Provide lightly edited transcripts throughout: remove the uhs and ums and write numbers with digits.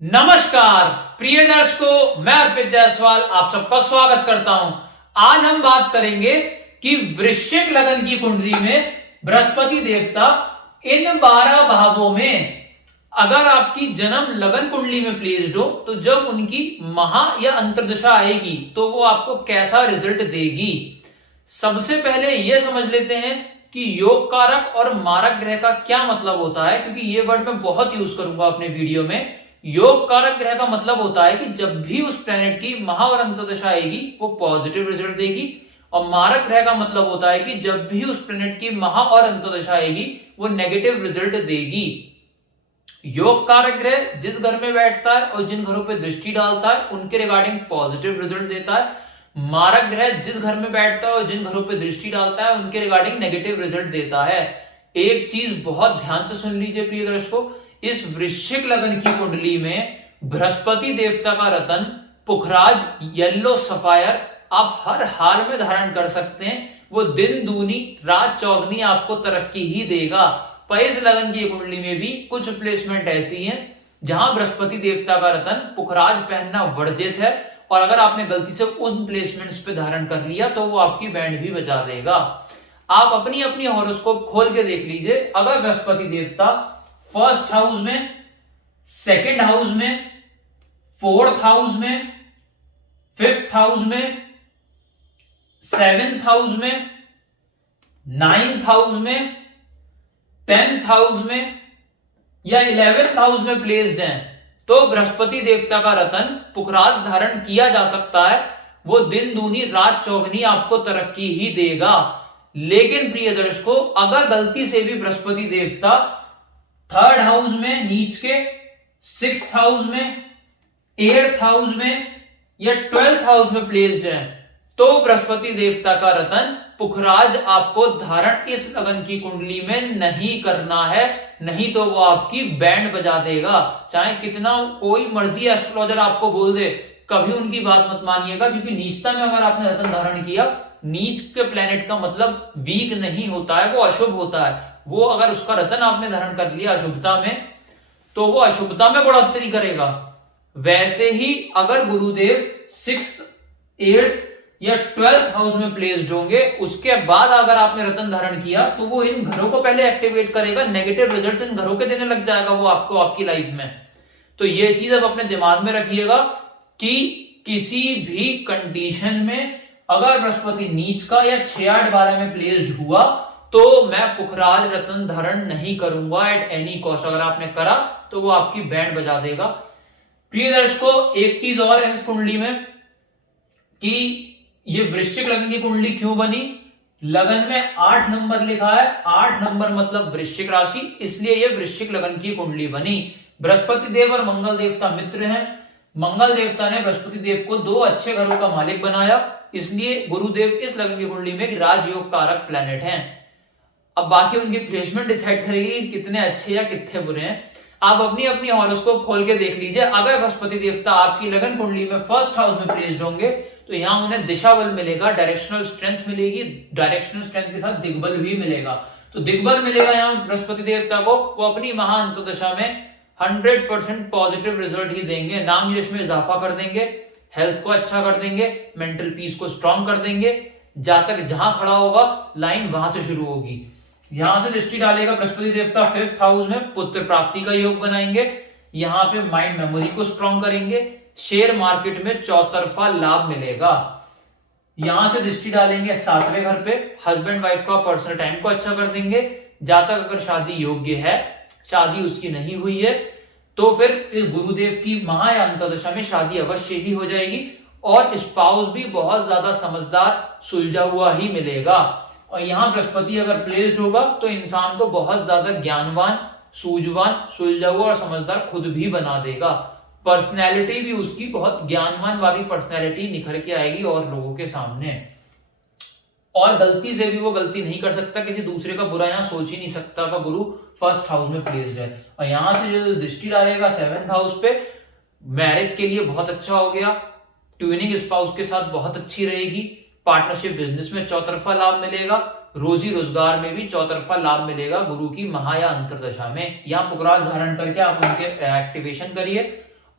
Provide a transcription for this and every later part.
नमस्कार प्रिय दर्शकों, मैं अर्पित जायसवाल आप सबका स्वागत करता हूं। आज हम बात करेंगे कि वृश्चिक लगन की कुंडली में बृहस्पति देवता इन 12 भावों में अगर आपकी जन्म लगन कुंडली में प्लेस्ड हो तो जब उनकी महा या अंतर्दशा आएगी तो वो आपको कैसा रिजल्ट देगी। सबसे पहले यह समझ लेते हैं कि योग कारक और मारक ग्रह का क्या मतलब होता है, क्योंकि ये वर्ड मैं बहुत यूज करूंगा अपने वीडियो में। योग कारक ग्रह का मतलब होता है कि जब भी उस प्लेनेट की महा और अंतर्दशा आएगी वो पॉजिटिव रिजल्ट देगी, और मारक ग्रह का मतलब होता है कि जब भी उस प्लेनेट की महा और अंतर्दशा आएगी वो नेगेटिव रिजल्ट देगी। योग कारक ग्रह जिस घर में बैठता है और जिन घरों पर दृष्टि डालता है उनके रिगार्डिंग पॉजिटिव रिजल्ट देता है। मारक ग्रह जिस घर में बैठता है और जिन घरों पर दृष्टि डालता है उनके रिगार्डिंग नेगेटिव रिजल्ट देता है। एक चीज बहुत ध्यान से सुन लीजिए प्रिय दर्शकों, इस वृश्चिक लगन की कुंडली में बृहस्पति देवता का रत्न पुखराज येलो सफायर आप हर हाल में धारण कर सकते हैं। वो दिन दूनी रात चौगनी आपको तरक्की ही देगा। पर इस लगन की कुंडली में भी कुछ प्लेसमेंट ऐसी हैं जहां बृहस्पति देवता का रत्न पुखराज पहनना वर्जित है, और अगर आपने गलती से उन प्लेसमेंट्स पे धारण कर लिया तो वो आपकी बैंड भी बजा देगा। आप अपनी अपनी हॉरोस्कोप खोल के देख लीजिए। अगर बृहस्पति देवता फर्स्ट हाउस में, सेकंड हाउस में, फोर्थ हाउस में, फिफ्थ हाउस में, सेवेंथ हाउस में, नाइन्थ हाउस में, 10th हाउस में या 11th हाउस में प्लेस्ड हैं तो बृहस्पति देवता का रत्न पुखराज धारण किया जा सकता है। वो दिन दूनी रात चौगनी आपको तरक्की ही देगा। लेकिन प्रिय दर्शकों, अगर गलती से भी बृहस्पति देवता थर्ड हाउस में नीच के, सिक्स्थ हाउस में, 8th हाउस में या 12th हाउस में प्लेस्ड है तो बृहस्पति देवता का रत्न पुखराज आपको धारण इस लगन की कुंडली में नहीं करना है, नहीं तो वो आपकी बैंड बजा देगा। चाहे कितना कोई मर्जी एस्ट्रोलॉजर आपको बोल दे, कभी उनकी बात मत मानिएगा, क्योंकि नीचता में अगर आपने रत्न धारण किया, नीच के प्लेनेट का मतलब वीक नहीं होता है, वो अशुभ होता है। वो अगर उसका रत्न आपने धारण कर लिया अशुभता में तो वो अशुभता में बढ़ोतरी करेगा। वैसे ही अगर गुरुदेव 6th, 8th या 12th हाउस में प्लेस्ड होंगे, उसके बाद अगर आपने रत्न धारण किया तो वो इन घरों को पहले एक्टिवेट करेगा, नेगेटिव रिजल्ट्स इन घरों के देने लग जाएगा वो आपको आपकी लाइफ में। तो ये चीज अब अपने दिमाग में रखिएगा कि किसी भी कंडीशन में अगर बृहस्पति नीच का या 6-8-12 में प्लेस्ड हुआ तो मैं पुखराज रत्न धारण नहीं करूंगा एट एनी कॉस्ट। अगर आपने करा तो वो आपकी बैंड बजा देगा। प्रिय दर्शकों, एक चीज और है इस कुंडली में कि ये वृश्चिक लगन की कुंडली क्यों बनी। लगन में 8 नंबर लिखा है, 8 नंबर मतलब वृश्चिक राशि, इसलिए ये वृश्चिक लगन की कुंडली बनी। बृहस्पति देव और मंगल देवता मित्र हैं। मंगल देवता ने बृहस्पति देव को 2 अच्छे घरों का मालिक बनाया, इसलिए गुरुदेव इस लगन की कुंडली में राजयोग कारक प्लैनेट हैं। अब बाकी उनकी प्लेसमेंट डिसाइड करेगी कितने अच्छे या कितने बुरे हैं। आप अपनी अपनी हॉरोस्कोप खोल के देख लीजिए। अगर बृहस्पति देवता आपकी लगन कुंडली में फर्स्ट हाउस में प्लेस्ड होंगे तो यहां उन्हें दिशा बल मिलेगा, डायरेक्शनल स्ट्रेंथ मिलेगी, डायरेक्शनल स्ट्रेंथ के साथ दिग्बल भी मिलेगा। तो दिग्बल मिलेगा यहां बृहस्पति देवता को, वो अपनी महा अंतर्दशा में 100% पॉजिटिव रिजल्ट ही देंगे। नाम यश में इजाफा कर देंगे, हेल्थ को अच्छा कर देंगे, मेंटल पीस को स्ट्रॉन्ग कर देंगे। जातक जहां खड़ा होगा लाइन वहां से शुरू होगी। यहां से दृष्टि डालेगा बृहस्पति देवता 5th हाउस में, पुत्र प्राप्ति का योग बनाएंगे। यहां पे माइंड मेमोरी को स्ट्रॉन्ग करेंगे। शेयर मार्केट में चौतरफा लाभ मिलेगा। यहां से दृष्टि डालेंगे 7वें घर पे, हस्बैंड वाइफ का पर्सनल टाइम को अच्छा कर देंगे। जातक अगर शादी योग्य है, शादी उसकी नहीं हुई है तो फिर इस गुरुदेव की महा या अंतर्दशा में शादी अवश्य ही हो जाएगी, और स्पाउस भी बहुत ज्यादा समझदार सुलझा हुआ ही मिलेगा। और यहां बृहस्पति अगर प्लेस्ड होगा तो इंसान को बहुत ज्यादा ज्ञानवान, सूझवान, सुलझा हुआ और समझदार खुद भी बना देगा। पर्सनैलिटी भी उसकी बहुत ज्ञानवान वाली पर्सनैलिटी निखर के आएगी और लोगों के सामने, और गलती से भी वो गलती नहीं कर सकता, किसी दूसरे का बुरा यहां सोच ही नहीं सकता का गुरु फर्स्ट हाउस में प्लेस्ड है। और यहां से जो दृष्टि डालेगा 7th हाउस पे, मैरिज के लिए बहुत अच्छा हो गया, ट्यूनिंग स्पाउस के साथ बहुत अच्छी रहेगी, पार्टनरशिप बिजनेस में चौतरफा लाभ मिलेगा, रोजी रोजगार में भी चौतरफा लाभ मिलेगा गुरु की महा या अंतर्दशा में। यहां पुखराज धारण करके आप उनके एक्टिवेशन करिए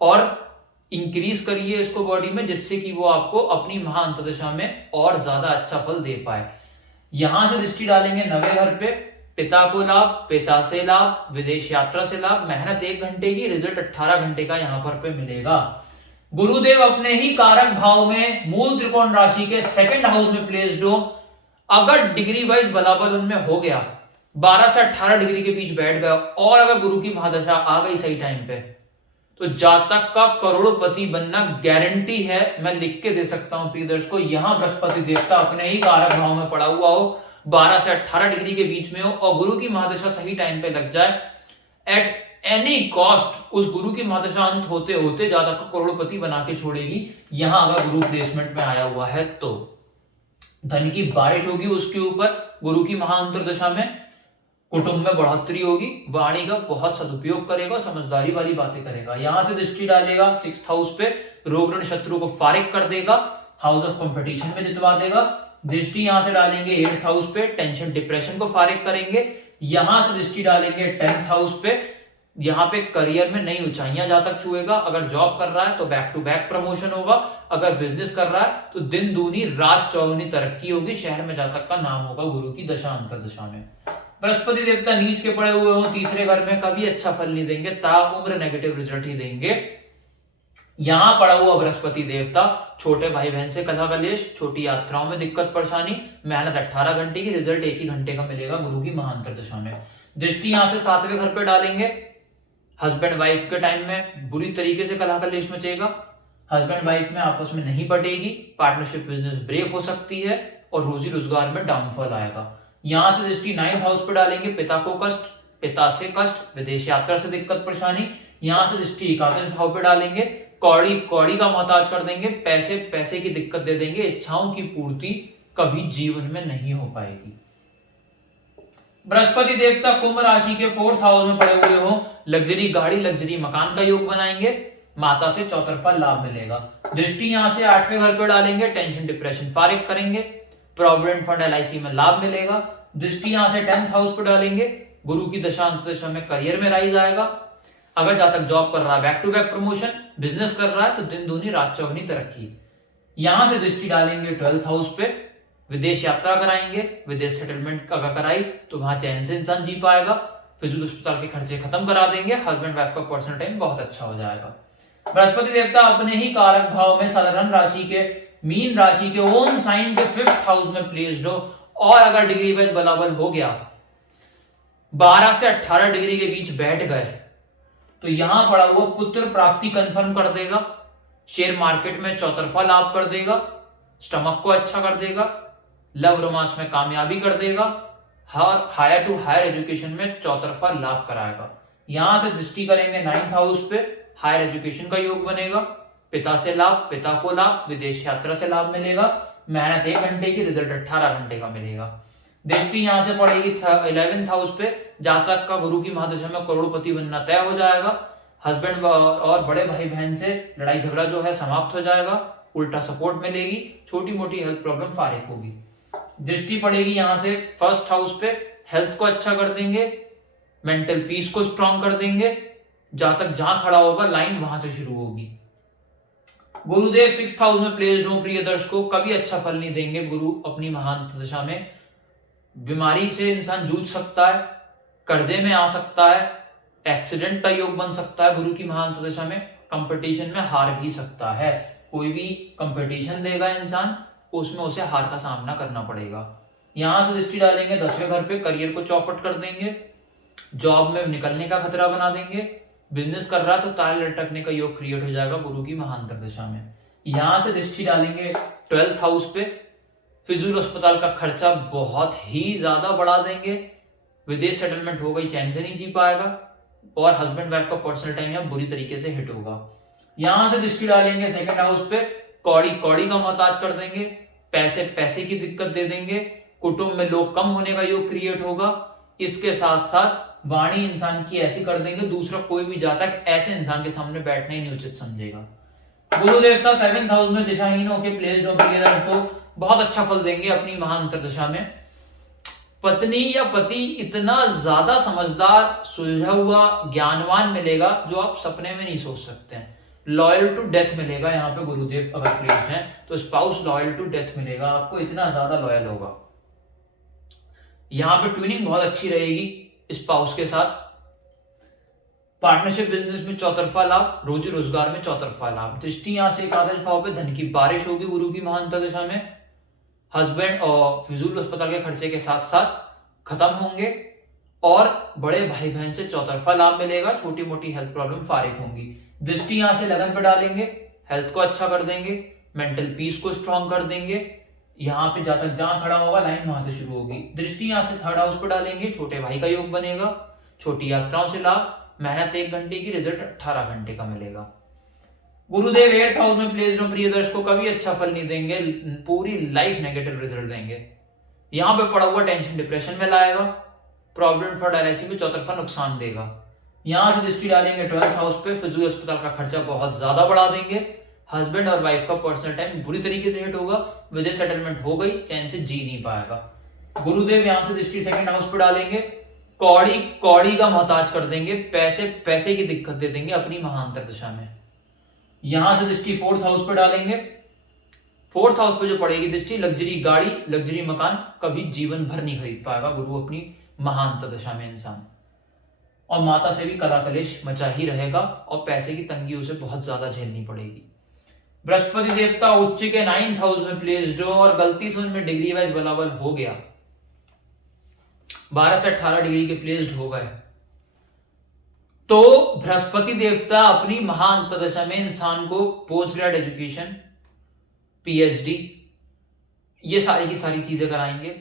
और इंक्रीज करिए इसको बॉडी में, जिससे कि वो आपको अपनी महाअंतर्दशा में और ज्यादा अच्छा फल दे पाए। यहां से दृष्टि डालेंगे 9वें घर पे, पिता को लाभ, पिता से लाभ, विदेश यात्रा से लाभ, मेहनत 1 घंटे की, रिजल्ट 18 घंटे का यहां पर पे मिलेगा। गुरुदेव अपने ही कारक भाव में मूल त्रिकोण राशि के 2nd हाउस में प्लेस्ड हो, अगर डिग्री वाइज बलाबल उनमें हो गया, 12 से 18 डिग्री के बीच बैठ गया, और अगर गुरु की महादशा आ गई सही टाइम पे, तो जातक का करोड़पति बनना गारंटी है। मैं लिख के दे सकता हूं प्रिय दर्शकों, यहां बृहस्पति देवता अपने ही कारक भाव में पड़ा हुआ हो, 12 से 18 डिग्री के बीच में हो, और गुरु की महादशा सही टाइम पे लग जाए, एट एनी कॉस्ट उस गुरु की महादशा अंत होते होते जातक को करोड़पति बना के छोड़ेगी। यहां अगर गुरु प्लेसमेंट में आया हुआ है तो धन की बारिश होगी उसके ऊपर गुरु की महाअंतर्दशा में, कुटुंब में बढ़ोतरी होगी, वाणी का बहुत सदुपयोग करेगा, समझदारी वाली बातें करेगा। यहां से दृष्टि डालेगा 6th हाउस पे, रोग ऋण शत्रु को फारिग कर देगा, हाउस ऑफ कंपटीशन में जितवा देगा। दृष्टि यहां से डालेंगे 8th हाउस पे, टेंशन डिप्रेशन को फारिग करेंगे। यहां से दृष्टि डालेंगे 10th हाउस पे, यहां पे करियर में नई ऊंचाइयां जातक छुएगा। अगर जॉब कर रहा है तो बैक टू बैक प्रमोशन होगा, अगर बिजनेस कर रहा है तो दिन दूनी रात चौगुनी तरक्की होगी, शहर में जातक का नाम होगा गुरु की दशा अंतर्दशा में। बृहस्पति देवता नीच के पड़े हुए हो 3रे घर में, कभी अच्छा फल नहीं देंगे, ताउम्र नेगेटिव रिजल्ट ही देंगे। यहां पड़ा हुआ बृहस्पति देवता छोटे भाई बहन से कलह कलेश, छोटी यात्राओं में दिक्कत परेशानी, मेहनत 18 घंटे की, रिजल्ट 1 ही घंटे का मिलेगा गुरु की महाअंतर्दशा में। दृष्टि यहां से 7वें घर पे डालेंगे, हस्बैंड वाइफ के टाइम में बुरी तरीके से कलह कलेश मचेगा, हस्बैंड वाइफ में आपस में नहीं पटेगी, पार्टनरशिप बिजनेस ब्रेक हो सकती है, और रोजी रोजगार में डाउनफॉल आएगा। यहां से दृष्टि 9th हाउस पे डालेंगे, पिता को कष्ट, पिता से कष्ट, विदेश यात्रा से दिक्कत परेशानी। यहां से दृष्टि 11वें भाव पे डालेंगे, कौड़ी कौड़ी का मोहताज कर देंगे, पैसे पैसे की दिक्कत दे देंगे, इच्छाओं की पूर्ति कभी जीवन में नहीं हो पाएगी। बृहस्पति देवता कुंभ राशि के 4th हाउस में पड़े हुए हो, लग्जरी गाड़ी लग्जरी मकान का योग बनाएंगे, माता से चौतरफा लाभ मिलेगा। दृष्टि यहां से 8वें घर पे डालेंगे, टेंशन डिप्रेशन फारिग करेंगे, प्रोविडेंट फंड LIC में लाभ मिलेगा। दृष्टि यहां से 10th हाउस पे डालेंगे, गुरु की दशा अंतर्दशा में करियर में राइज आएगा। अगर जातक जॉब कर रहा है back to back promotion, business कर रहा है तो दिन दूनी रात चौगनी तरक्की। यहां से दृष्टि डालेंगे 12th हाउस पे, विदेश यात्रा कराएंगे, विदेश सेटलमेंट अगर कराई तो वहां चैन से इंसान जी पाएगा, फिजूल अस्पताल के खर्चे खत्म करा देंगे, हस्बैंड वाइफ का पर्सनल टाइम बहुत अच्छा हो जाएगा। बृहस्पति देवता अपने ही कारक भाव में साधारण राशि के मीन राशि के ओन साइन के 5th हाउस में प्लेस्ड हो, और अगर डिग्री वाइज बलाबल हो गया, 12 से 18 डिग्री के बीच बैठ गए, तो यहां पड़ा हुआ पुत्र प्राप्ति कंफर्म कर देगा, शेयर मार्केट में चौतरफा लाभ कर देगा, स्टमक को अच्छा कर देगा, लव रोमांस में कामयाबी कर देगा, हायर टू हायर एजुकेशन में चौतरफा लाभ कराएगा। यहां से दृष्टि करेंगे 9th हाउस पे, हायर एजुकेशन का योग बनेगा, पिता से लाभ, पिता को लाभ, विदेश यात्रा से लाभ मिलेगा, मेहनत 1 घंटे की, रिजल्ट 18 घंटे का मिलेगा। दृष्टि यहां से पड़ेगी 11th हाउस पे, जातक का गुरु की महादशा में करोड़पति बनना तय हो जाएगा, हस्बैंड और बड़े भाई बहन से लड़ाई झगड़ा जो है समाप्त हो जाएगा, उल्टा सपोर्ट मिलेगी, छोटी मोटी हेल्थ प्रॉब्लम फारिग होगी। दृष्टि पड़ेगी यहां से 1st हाउस पे, हेल्थ को अच्छा कर देंगे, मेंटल पीस को स्ट्रांग कर देंगे, जातक जहां खड़ा होगा लाइन वहां से शुरू होगी। गुरुदेव 6th हाउस में प्लेस्ड हो प्रिय दर्शकों, कभी अच्छा फल नहीं देंगे गुरु अपनी महाअंतर्दशा में। बीमारी से इंसान जूझ सकता है, कर्जे में आ सकता है, एक्सीडेंट का योग बन सकता है गुरु की महाअंतर्दशा में, कंपटीशन में हार भी सकता है। कोई भी कंपटीशन देगा इंसान, उसमें उसे हार का सामना करना पड़ेगा। यहां से दृष्टि डालेंगे 10वें घर पे, करियर को चौपट कर देंगे, जॉब में निकलने का खतरा बना देंगे, बिजनेस कर रहा तो ताले लटकने का योग क्रिएट हो जाएगा गुरु की महाअंतर्दशा में। यहां से दृष्टि डालेंगे 12th हाउस पे, फिजूल अस्पताल का खर्चा बहुत ही ज्यादा बढ़ा देंगे, विदेश सेटलमेंट हो गई, चैन से नहीं जी पाएगा, और हस्बैंड वाइफ का पर्सनल टाइम यहाँ बुरी तरीके से हिट होगा। यहां से दृष्टि डालेंगे 2nd हाउस पे, कौड़ी कौड़ी का मोहताज कर देंगे, पैसे पैसे की दिक्कत दे देंगे, कुटुंब में लोग कम होने का योग क्रिएट होगा। इसके साथ साथ वाणी इंसान की ऐसी कर देंगे, दूसरा कोई भी जातक ऐसे इंसान के सामने बैठना ही नहीं उचित समझेगा। गुरु देवता 7th हाउस में दिशाहीन होकर प्लेस्ड होकर तो बहुत अच्छा फल देंगे अपनी महाअंतर्दशा में। पत्नी या पति इतना ज्यादा समझदार, सुलझा हुआ, ज्ञानवान मिलेगा जो आप सपने में नहीं सोच सकते हैं। लॉयल टू डेथ मिलेगा। यहाँ पे गुरुदेव अगर प्लेस्ड है तो स्पाउस लॉयल टू डेथ मिलेगा, आपको इतना ज्यादा लॉयल होगा। यहाँ पे ट्यूनिंग बहुत अच्छी रहेगी स्पाउस के साथ। पार्टनरशिप बिजनेस में चौतरफा लाभ, रोजी रोजगार में चौतरफा लाभ। दृष्टि यहाँ से एकादश भाव पे धन की बारिश होगी गुरु की महानता दशा में। हस्बैंड और फिजूल अस्पताल के खर्चे के साथ साथ खत्म होंगे और बड़े भाई बहन से चौतरफा लाभ मिलेगा। छोटी मोटी हेल्थ प्रॉब्लम फारिग होंगी। दृष्टि यहाँ से लगन पे डालेंगे, हेल्थ को अच्छा कर देंगे, मेंटल पीस को स्ट्रॉन्ग कर देंगे। यहाँ पे जहां तक जहां खड़ा होगा लाइन वहां से शुरू होगी। दृष्टि यहाँ से थर्ड हाउस पे डालेंगे, छोटे भाई का योग बनेगा। छोटी यात्राओं से लाभ, मेहनत 1 घंटे की, रिजल्ट 18 घंटे का मिलेगा। गुरुदेव 8th हाउस में प्लेस्ड हो, प्रिय दर्शकों कभी अच्छा फल नहीं देंगे, पूरी लाइफ नेगेटिव रिजल्ट देंगे। यहाँ पे पड़ा हुआ टेंशन डिप्रेशन में लाएगा। प्रॉविडेंट फंड एलआईसी में चौतरफा नुकसान देगा। यहाँ से दृष्टि डालेंगे 12th हाउस पे, फिजूल अस्पताल का खर्चा बहुत ज्यादा बढ़ा देंगे। हस्बैंड और वाइफ का पर्सनल टाइम बुरी तरीके से हिट होगा, वजह सेटलमेंट हो गई, चैन से जी नहीं पाएगा। गुरुदेव यहाँ से दृष्टि 2nd हाउस पे डालेंगे, कौड़ी कौड़ी का मोहताज कर देंगे, पैसे की दिक्कत दे देंगे अपनी महांतर दशा में। यहां से दृष्टि 4th हाउस पे डालेंगे। 4th हाउस पे जो पड़ेगी दृष्टि, लग्जरी गाड़ी, लग्जरी मकान कभी जीवन भर नहीं खरीद पाएगा गुरु अपनी महांतर दशा में इंसान। और माता से भी कला कलेश मचा ही रहेगा और पैसे की तंगी उसे बहुत ज्यादा झेलनी पड़ेगी। बृहस्पति देवता उच्च के 9th हाउस में प्लेस्ड हो और गलती से उनमें डिग्री वाइज बलाबल हो गया, 12 से 18 डिग्री के प्लेस्ड हो गए, तो बृहस्पति देवता अपनी महाअंतर दशा में इंसान को पोस्ट ग्रेड एजुकेशन, पीएचडी, ये सारी की सारी चीजें कराएंगे।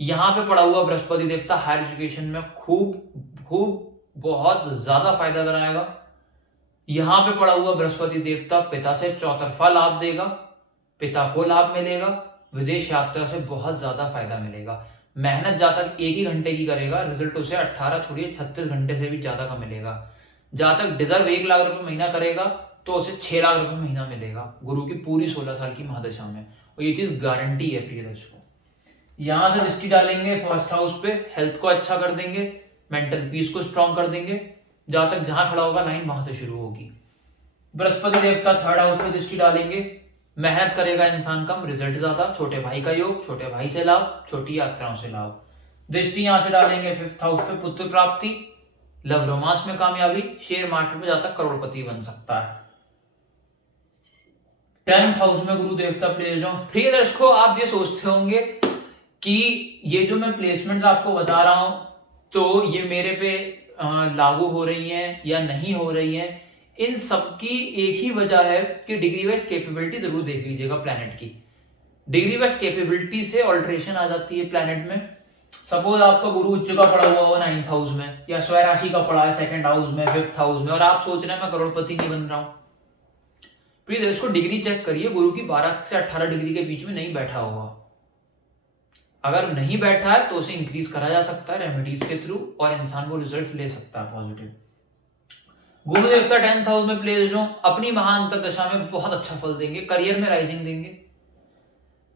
यहां पे पड़ा हुआ बृहस्पति देवता हायर एजुकेशन में खूब बहुत ज्यादा फायदा कराएगा। यहां पे पड़ा हुआ बृहस्पति देवता पिता से चौतरफा लाभ देगा, पिता को लाभ मिलेगा, विदेश यात्रा से बहुत ज्यादा फायदा मिलेगा। मेहनत जहां तक 1 ही घंटे की करेगा, रिजल्ट उसे 18 छोड़िए 36 घंटे से भी ज्यादा का मिलेगा। जहां तक डिजर्व 1 लाख रुपए महीना करेगा तो उसे 6 लाख रुपए महीना मिलेगा गुरु की पूरी 16 साल की महादशा में, और ये चीज गारंटी है प्रिय दर्शकों। यहां से दृष्टि डालेंगे 1st हाउस पे, हेल्थ को अच्छा कर देंगे, मेंटल पीस को स्ट्रॉन्ग कर देंगे। जहां तक जहां खड़ा होगा लाइन वहां से शुरू होगी। बृहस्पति देवता 3rd हाउस पे दृष्टि डालेंगे, मेहनत करेगा इंसान कम, रिजल्ट ज्यादा। छोटे भाई का योग, छोटे भाई से लाभ, छोटी यात्राओं से लाभ। दृष्टि यहां से डालेंगे 5th हाउस पे, पुत्र प्राप्ति, लव रोमांस में कामयाबी, शेयर मार्केट में जाकर करोड़पति बन सकता है। 10th हाउस में गुरु देवता प्लेस्ड हो। प्रिय दर्शकों, आप ये सोचते होंगे कि ये जो मैं प्लेसमेंट्स आपको बता रहा हूं तो ये मेरे पे लागू हो रही हैं या नहीं हो रही हैं। इन सबकी एक ही वजह है कि डिग्री वाइज कैपेबिलिटी जरूर देख लीजिएगा प्लैनेट की। डिग्री वाइज कैपेबिलिटी से ऑल्ट्रेशन आ जाती है प्लैनेट में। सपोज आपका गुरु उच्च का पड़ा हुआ हो 9th हाउस में, या स्वय राशि का पड़ा है 2nd हाउस में, 5th हाउस में, और आप सोच रहे हैं मैं करोड़पति नहीं बन रहा हूं। प्लीज इसको डिग्री चेक करिए, गुरु की 12 से 18 डिग्री के बीच में नहीं बैठा हुआ। अगर नहीं बैठा है तो उसे इंक्रीज करा जा सकता है रेमेडीज के थ्रू, और इंसान वो रिजल्ट ले सकता है पॉजिटिव। गुरु देवता 10th हाउस में प्लेस्ड हो, अपनी महाअंतर दशा में बहुत अच्छा फल देंगे, करियर में राइजिंग देंगे।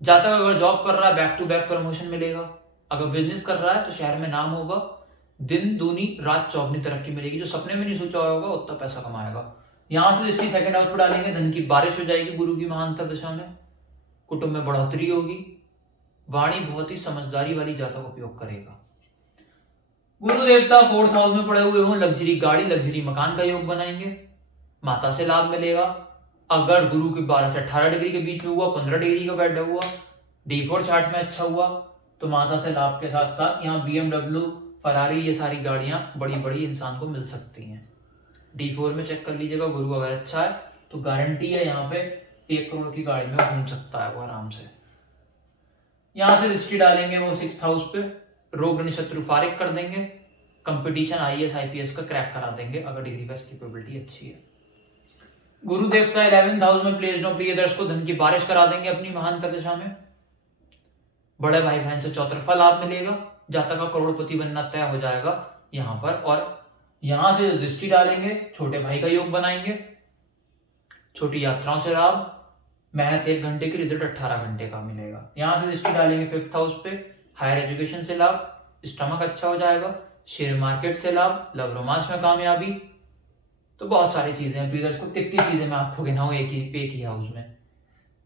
जहां तक अगर जॉब कर रहा है बैक टू बैक प्रमोशन मिलेगा, अगर बिजनेस कर रहा है तो शहर में नाम होगा, दिन दूनी रात चौगनी तरक्की मिलेगी। जो सपने में नहीं सोचा होगा उतना पैसा कमाएगा। यहां से दृष्टि 2nd हाउस पर डालेंगे, धन की बारिश हो जाएगी गुरु की महाअंतर दशा में, कुटुंब में बढ़ोतरी होगी, वाणी बहुत ही समझदारी वाली जातक उपयोग करेगा। गुरु देवता 4th हाउस में पड़े हुए हो, लग्जरी गाड़ी, लग्जरी मकान का योग बनाएंगे, माता से लाभ मिलेगा। अगर गुरु के 12 से 18 डिग्री के बीच में हुआ, 15 डिग्री का बैठा हुआ, D4 चार्ट में अच्छा हुआ तो माता से लाभ के साथ साथ यहाँ BMW, फरारी, ये सारी गाड़ियां बड़ी बड़ी इंसान को मिल सकती हैं। D4 में चेक कर लीजिएगा, गुरु अगर अच्छा है तो गारंटी है यहाँ पे 1 करोड़ की गाड़ी में घूम सकता है वो आराम से। यहां से दृष्टि डालेंगे वो 6th हाउस पे, रोग शत्रु फारिग कर देंगे, कंपटीशन IAS IPS का क्रैक करा देंगे अगर डिग्री वाइज कैपेबिलिटी अच्छी है। गुरु देवता 11th हाउस में प्लेस्ड हो, प्रिय दर्शकों महान की बारिश करा देंगे अपनी महाअंतर दशा में। बड़े भाई बहन से चौतरफा लाभ मिलेगा, जहां तक करोड़पति बनना तय हो जाएगा यहां पर। और यहां से दृष्टि डालेंगे, छोटे भाई का योग बनाएंगे, छोटी यात्राओं से लाभ, मेहनत 1 घंटे की, रिजल्ट 18 घंटे का मिलेगा। यहां से दृष्टि डालेंगे 5th हाउस पे, हायर एजुकेशन से लाभ, स्टमक अच्छा हो जाएगा, शेयर मार्केट से लाभ, लव रोमांस में कामयाबी, तो बहुत सारी चीजें हैं प्रिय दर्शकों, कितनी चीजें मैं आपको गिनाऊं एक ही हाउस में।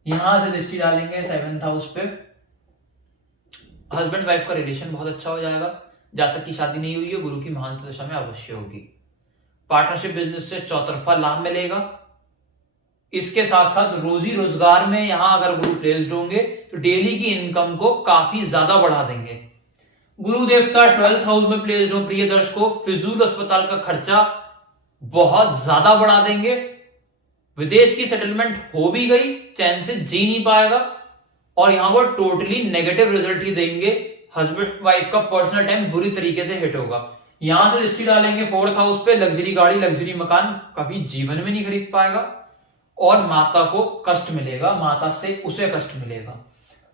यहां से दृष्टि डालेंगे 7th हाउस पे, हस्बैंड वाइफ का रिलेशन बहुत अच्छा हो जाएगा। जहां तक की शादी नहीं हुई है गुरु की महान दशा में अवश्य होगी। पार्टनरशिप बिजनेस से चौतरफा लाभ मिलेगा। इसके साथ साथ रोजी रोजगार में यहां अगर गुरु प्लेस्ड होंगे तो डेली की इनकम को काफी ज्यादा बढ़ा देंगे। गुरु देवता 12th हाउस में प्लेस्ड हो प्रिय दर्शकों, फिजूल अस्पताल का खर्चा बहुत ज्यादा बढ़ा देंगे। विदेश की सेटलमेंट हो भी गई, चैन से जी नहीं पाएगा और यहां वो टोटली नेगेटिव रिजल्ट ही देंगे। हस्बैंड वाइफ का पर्सनल टाइम बुरी तरीके से हिट होगा। यहां से दृष्टि डालेंगे 4th हाउस पे, लग्जरी गाड़ी लग्जरी मकान कभी जीवन में नहीं खरीद पाएगा और माता को कष्ट मिलेगा, माता से उसे कष्ट मिलेगा।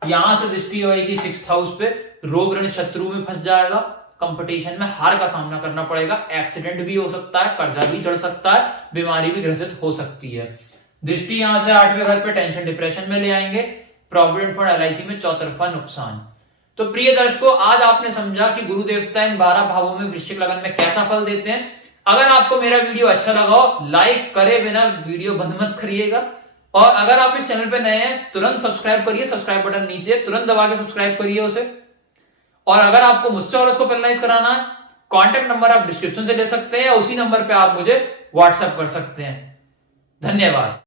यहां से दृष्टि होगी 6th हाउस पे, रोग ऋण शत्रु में फंस जाएगा, कंपटीशन में हार का सामना करना पड़ेगा, एक्सीडेंट भी हो सकता है, कर्जा भी चढ़ सकता है, बीमारी भी ग्रसित हो सकती है। दृष्टि यहां से 8वें घर पे टेंशन डिप्रेशन में ले आएंगे, प्रोविडेंट फंड LIC में चौतरफा नुकसान। तो प्रिय दर्शकों, आज आपने समझा कि गुरु देवता इन 12 भावों में वृश्चिक लगन में कैसा फल देते हैं। अगर आपको मेरा वीडियो अच्छा लगा हो, लाइक करे बिना वीडियो बंद मत करिएगा और अगर आप इस चैनल पे नए हैं तुरंत सब्सक्राइब करिए, सब्सक्राइब बटन नीचे तुरंत दबा के सब्सक्राइब करिए उसे। और अगर आपको मुझसे हॉरोस्कोप एनालाइज कराना है, कॉन्टैक्ट नंबर आप डिस्क्रिप्शन से ले सकते हैं या उसी नंबर पे आप मुझे व्हाट्सएप कर सकते हैं। धन्यवाद।